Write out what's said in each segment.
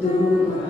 do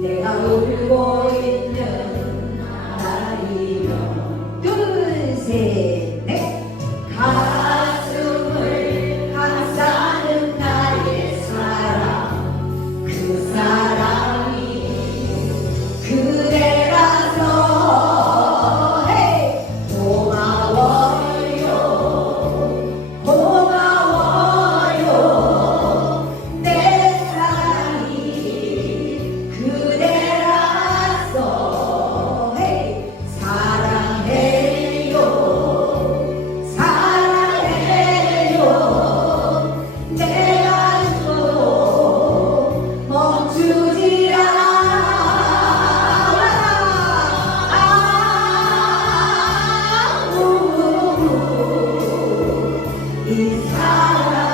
내가 울고 있는 나이여. Israel.